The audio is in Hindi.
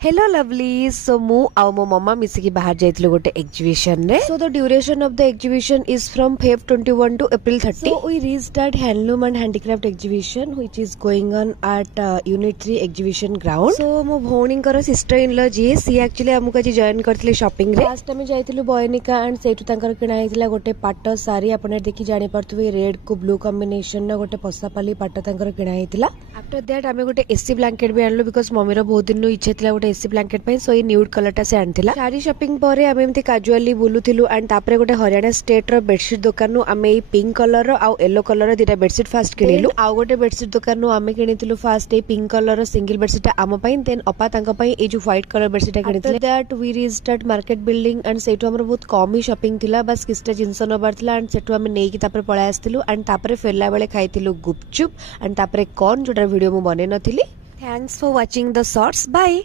हेलो लवली सो मु आउ मो मम्मा मिसिकी बाहर जाइथिलु गोटे एग्जीबिशन रे so the duration of the exhibition is from Feb 21 to April 30 so we reached at handloom and handicraft exhibition which is going on at unit 3 exhibition ground so मो भौणींकर sister in law ji C actually हमकु आज जॉइन करथिले शॉपिंग रे लास्ट टाइम जाइथिलु बयनिका एंड सेटु तांकर किना हेतिला गोटे पाट साड़ी आपण देखि जानि परथुवे रेड को ब्लू कॉम्बिनेशन न गोटे पसापाली पाट तांकर किना हेतिला आफ्टर दैट हमें गोटे एसी ब्लैंकेट भी आनलो बिकॉज़ मम्मी रो बहुत दिन नु इच्छा थिला गोटे एसी ब्लैंकेट पे सो ये न्यूड कलर टा से आनथिला सारी शॉपिंग परे हमें एमती कैजुअली बुलुथिलु एंड तापरे गोटे हरियाणा स्टेट रो बेडशीट दुकान नु हमें ई पिंक कलर रो आ येलो कलर रो दिटा बेडशीट फास्ट किनिलु आ गोटे बेडशीट दुकान नु हमें किनिथिलु फास्ट ए पिंक कलर रो सिंगल बेडशीट आम पई देन अपा तांका पई ए जो white colour bedsheet किनिथिले that we reached eight market building and सेटु हमर बहुत कम ही शॉपिंग थिला बस किस्टा जिंस नबार थिला एंड सेटु हमें नेकी तापरे पळा आस्थिलु एंड तापरे फेरला बेले खाइथिलु गुपचुप एंड तापरे कॉर्न जोटा वीडियो मु बने नथिली thanks for watching the shorts bye.